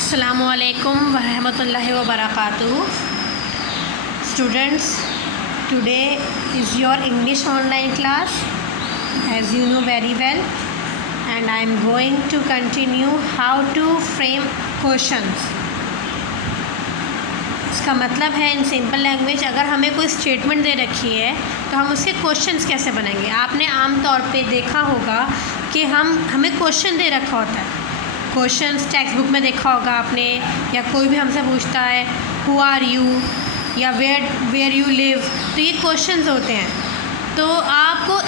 Assalamualaikum warahmatullahi wabarakatuh. Students, today is your English online class, as you know very well, and I am going to continue how to frame questions. इसका मतलब है in simple language, अगर हमें कोई statement दे रखी है तो हम उसके क्वेश्चंस कैसे बनाएंगे। आपने आम तौर पे देखा होगा कि हमें क्वेश्चन दे रखा होता है, क्वेश्चंस टेक्स्ट बुक में देखा होगा आपने, या कोई भी हमसे पूछता है हु आर यू या वेयर यू लिव, तो ये क्वेश्चंस होते हैं। तो आपको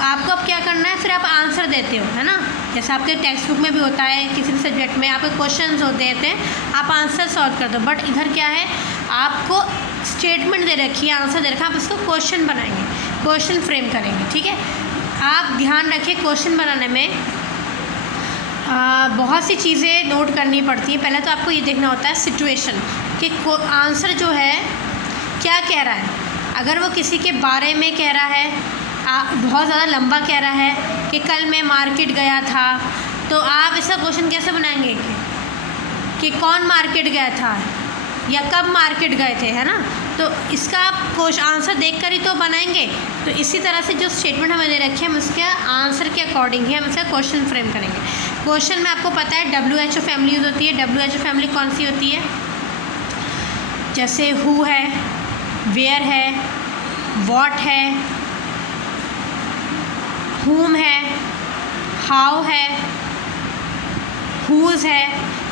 अब क्या करना है, फिर आप आंसर देते हो, है ना। जैसे आपके टेक्स्ट बुक में भी होता है, किसी भी सब्जेक्ट में आपके क्वेश्चंस होते हैं, आप आंसर सॉल्व कर दो। बट इधर क्या है, आपको स्टेटमेंट दे रखी है, आंसर दे रखा है, आप उसको क्वेश्चन बनाएंगे, क्वेश्चन फ्रेम करेंगे। ठीक है, आप ध्यान रखिए क्वेश्चन बनाने में बहुत सी चीज़ें नोट करनी पड़ती हैं। पहले तो आपको ये देखना होता है सिचुएशन कि आंसर जो है क्या कह रहा है। अगर वो किसी के बारे में कह रहा है, बहुत ज़्यादा लंबा कह रहा है कि कल मैं मार्केट गया था, तो आप इसका क्वेश्चन कैसे बनाएंगे कि कौन मार्केट गया था या कब मार्केट गए थे, है ना। तो इसका आप आंसर देखकर ही तो बनाएंगे। तो इसी तरह से जो स्टेटमेंट हमें दे रखी है, हम उसके आंसर के अकॉर्डिंग ही हम इसका क्वेश्चन फ्रेम करेंगे। क्वेश्चन में आपको पता है WHO फैमिली यूज़ होती है। WHO फैमिली कौन सी होती है, जैसे हु है, वेयर है, व्हाट है, whom है, हाउ है, whose है,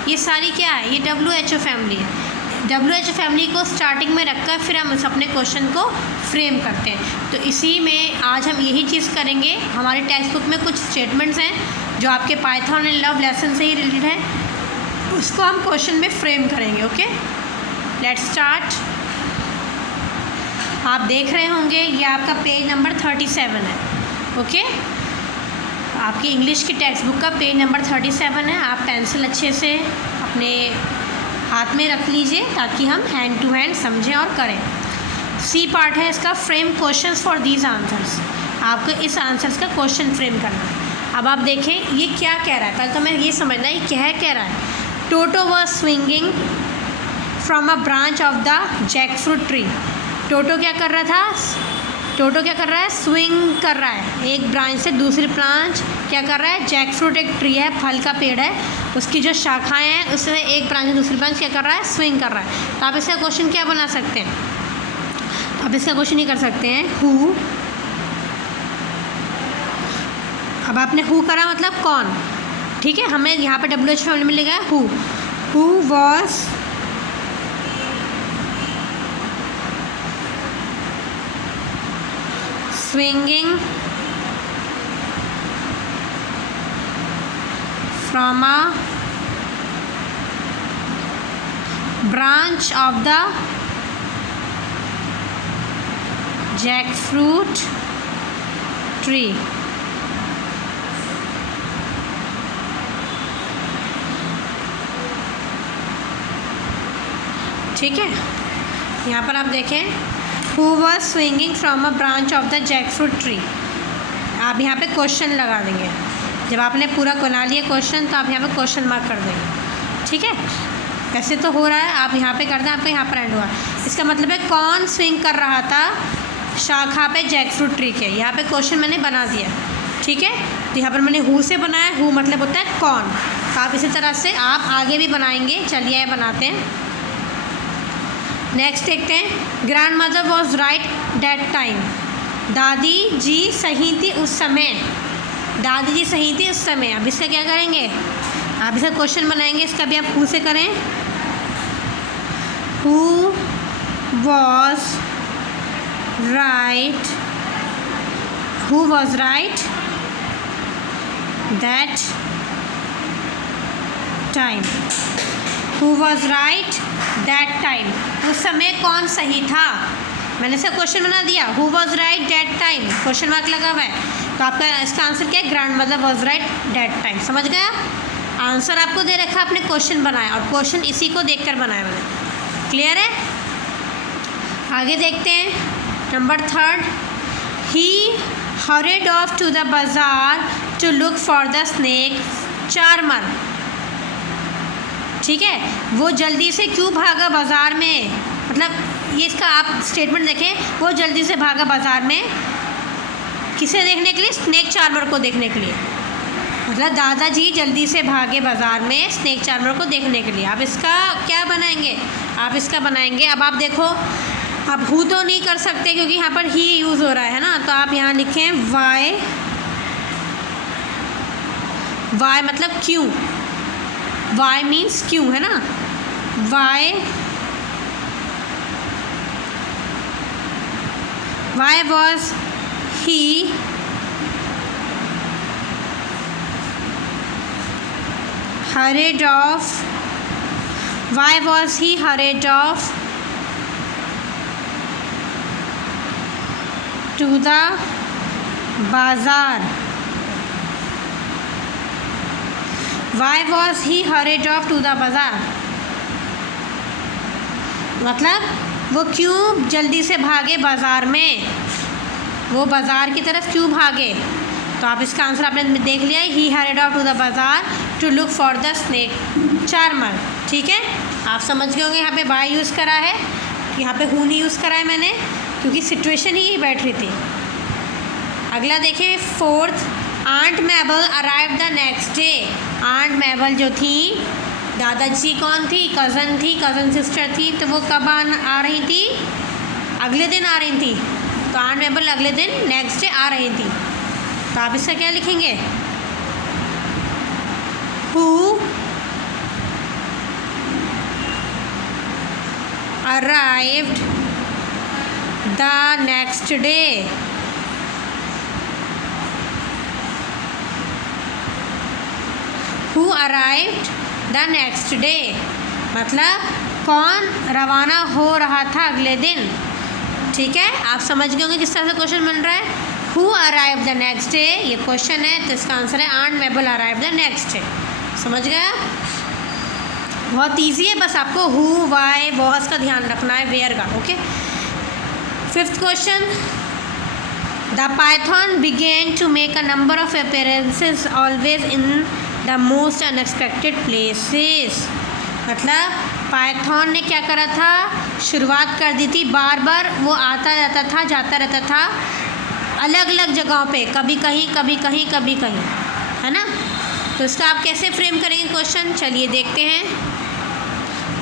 ये सारी क्या है, ये WHO फैमिली है। WHO फैमिली को स्टार्टिंग में रखकर फिर हम अपने क्वेश्चन को फ्रेम करते हैं। तो इसी में आज हम यही चीज़ करेंगे। हमारे टेक्स्ट बुक में कुछ स्टेटमेंट्स हैं जो आपके पाइथन एंड लव लेसन से ही रिलेटेड है, उसको हम क्वेश्चन में फ्रेम करेंगे। Okay, let's start. आप देख रहे होंगे ये आपका पेज नंबर 37 है। ओके, आपकी इंग्लिश की टेक्स्ट बुक का पेज नंबर 37 है। आप पेंसिल अच्छे से अपने हाथ में रख लीजिए ताकि हम हैंड टू हैंड समझें और करें। सी पार्ट है इसका, frame questions for these answers. आपको इस आंसर्स का क्वेश्चन फ्रेम करना है। अब आप देखें ये क्या कह रहा है, पहले तो मैं ये समझना है ये कह रहा है। Toto was swinging from a branch of the jackfruit tree. Toto क्या कर रहा था, टोटो क्या कर रहा है, स्विंग कर रहा है एक ब्रांच से दूसरी ब्रांच। क्या कर रहा है, जैकफ्रूट एक ट्री है, फल का पेड़ है, उसकी जो शाखाएं हैं उससे एक ब्रांच से दूसरी ब्रांच क्या कर रहा है, स्विंग कर रहा है। तो आप इसका क्वेश्चन क्या बना सकते हैं, आप इसका क्वेश्चन ये कर सकते हैं हु। अब आपने हु करा मतलब कौन, ठीक है। हमें यहाँ पे WHO फैमिली में लिखा है who was swinging from a branch of the jackfruit tree। ठीक है, यहाँ पर आप देखें who was swinging from a branch of the jackfruit tree. आप यहाँ पे क्वेश्चन लगा देंगे। जब आपने पूरा बना लिया क्वेश्चन तो आप यहाँ पे क्वेश्चन मार्क कर देंगे। ठीक है, वैसे तो हो रहा है, आप यहाँ पे कर दें, आपका यहाँ पर एंड हुआ। इसका मतलब है कौन स्विंग कर रहा था शाखा पे जैकफ्रूट ट्री के। यहाँ पे क्वेश्चन मैंने बना दिया। ठीक है, तो यहाँ पर मैंने हु से बनाया, हु मतलब होता है कौन। तो आप इसी तरह से आप आगे भी बनाएंगे। चलिए बनाते हैं। नेक्स्ट देखते हैं, grand mother was right date time. दादी जी सही थी उस समय, दादी जी सही थी उस समय। अब इसका क्या करेंगे, आप इसका क्वेश्चन बनाएंगे। इसका भी आप हु से करें, who was right, who was right that time, who was right that time. उस समय कौन सही था। मैंने इसका क्वेश्चन बना दिया, who was right that time, question mark लगा हुआ है। तो आपका इसका आंसर क्या है, grand mother was right that time. समझ गए आप, आंसर आपको दे रखा, आपने क्वेश्चन बनाया और क्वेश्चन इसी को देखकर बनाया मैंने। क्लियर है, आगे देखते हैं। Number 3, he hurried off to the bazaar to look for the snake charmer. ठीक है। वो जल्दी से क्यों भागा बाज़ार में, मतलब ये इसका आप स्टेटमेंट देखें, वो जल्दी से भागा बाज़ार में किसे देखने के लिए, स्नेक चार्मर को देखने के लिए। मतलब दादाजी जल्दी से भागे बाज़ार में स्नेक चार्मर को देखने के लिए। अब इसका क्या बनाएंगे, आप इसका बनाएंगे, अब आप देखो, आप हु तो नहीं कर सकते क्योंकि यहाँ पर ही यूज़ हो रहा है ना, तो आप यहाँ लिखें वाई, वाई मतलब क्यों, वाई मीन्स क्यों, है ना, why was he hurried off, why was he hurried off to the bazaar, why was he hurried off to the bazaar, मतलब वो क्यों जल्दी से भागे बाज़ार में, वो बाज़ार की तरफ क्यों भागे। तो आप इसका आंसर आपने देख लिया, he hurried off to the bazaar to look for the snake charmer. ठीक है, आप समझ गए होंगे यहाँ पे वाई यूज़ करा है, यहाँ पे हु नहीं यूज़ करा है मैंने, क्योंकि सिचुएशन ही बैठ रही थी। अगला देखें, fourth, aunt Mabel arrive the next day. Aunt Mabel जो थी, दादाजी कौन थी, कज़न थी, कज़न सिस्टर थी, तो वो कब आ रही थी, अगले दिन आ रही थी। तो आंट मैबल अगले दिन नेक्स्ट डे आ रही थी। तो आप इसका क्या लिखेंगे, who arrived the next day, who arrived the next day, मतलब कौन रवाना हो रहा था अगले दिन। ठीक है, आप समझ गए होंगे किस तरह से क्वेश्चन बन रहा है। Who arrive the next day ये क्वेश्चन है, तो इसका आंसर है aunt Mabel arrive the next day. समझ गया, बहुत इजी है, बस आपको हु, वाई, वॉज का ध्यान रखना है, वेयर का। Okay, fifth question, the python began to make a number of appearances always in the most unexpected places. मतलब पाइथन ने क्या करा था, शुरुआत कर दी थी, बार बार वो आता जाता था, जाता रहता था अलग अलग जगहों पे, कभी कहीं कभी कहीं कभी कहीं, है ना। तो इसका आप कैसे फ्रेम करेंगे क्वेश्चन, चलिए देखते हैं।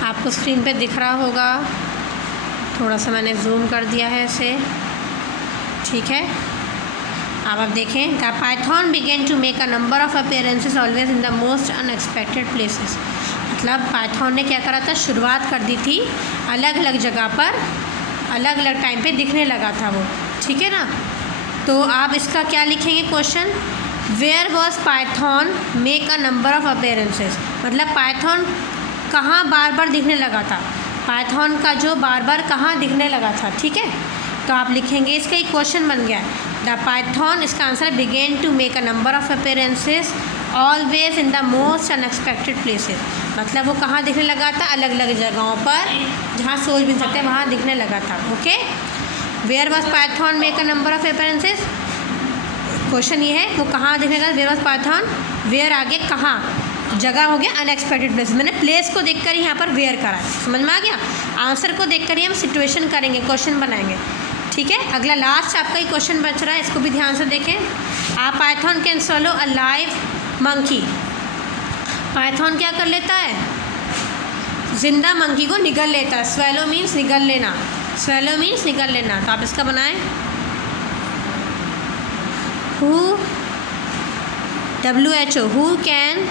आपको स्क्रीन पे दिख रहा होगा, थोड़ा सा मैंने जूम कर दिया है इसे। ठीक है, अब आप देखें, the python began to make a number of appearances always in the most unexpected places. मतलब पाइथन ने क्या करा था, शुरुआत कर दी थी, अलग अलग जगह पर अलग अलग टाइम पे दिखने लगा था वो। ठीक है ना, तो आप इसका क्या लिखेंगे question, where was python make a number of appearances. मतलब पाइथन कहाँ बार बार दिखने लगा था, पाइथन का जो बार बार कहाँ दिखने लगा था। ठीक है, तो आप लिखेंगे, इसका एक क्वेश्चन बन गया, द पाइथन, इसका आंसर है began to make a number of appearances always in the most unexpected places. मतलब वो कहाँ दिखने लगा था, अलग अलग जगहों पर जहाँ सोच भी सकते हैं वहाँ दिखने लगा था। Okay, where was python make a number of appearances, question ये है वो कहाँ दिखने लगा, वेयर वॉज पाइथन, वेयर आगे कहाँ, जगह हो गया अनएक्सपेक्टेड प्लेस। मैंने प्लेस को देखकर ही यहाँ पर वेयर करा है, समझ में आ गया। आंसर को देखकर ही हम सिचुएशन करेंगे, क्वेश्चन बनाएंगे। ठीक है, अगला लास्ट आपका ही क्वेश्चन बच रहा है, इसको भी ध्यान से देखें। आप Python can swallow a live monkey. Python क्या कर लेता है, जिंदा मंकी को निगल लेता है। swallow मीन्स निगल लेना, swallow मीन्स निगल लेना। तो आप इसका बनाएं, who, WHO, who can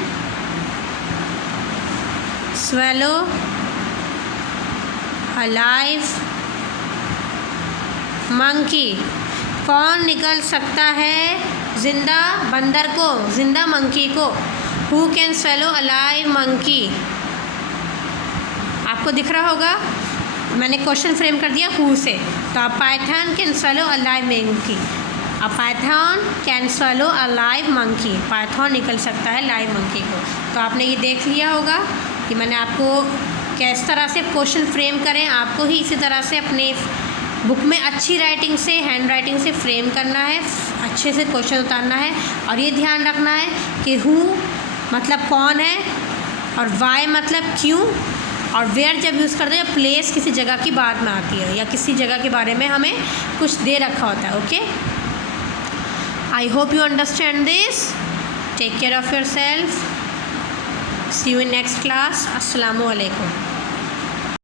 swallow a live monkey। कौन निकल सकता है जिंदा बंदर को, जिंदा मंकी को। Who can swallow a live monkey। आपको दिख रहा होगा, मैंने क्वेश्चन फ्रेम कर दिया हु से। तो आप Python can swallow a live monkey, अब Python can swallow a live monkey, Python निकल सकता है लाइव मंकी को। तो आपने ये देख लिया होगा कि मैंने आपको किस तरह से क्वेश्चन फ्रेम करें, आपको ही इसी तरह से अपने बुक में अच्छी राइटिंग से, हैंड राइटिंग से फ्रेम करना है, अच्छे से क्वेश्चन उतारना है। और ये ध्यान रखना है कि हु मतलब कौन है, और वाई मतलब क्यों, और वेयर जब यूज़ करते हैं प्लेस किसी जगह की बात में आती है या किसी जगह के बारे में हमें कुछ दे रखा होता है। Okay, I hope you understand this. Take care of your self, see you in next class. अस्सलामु अलैकुम।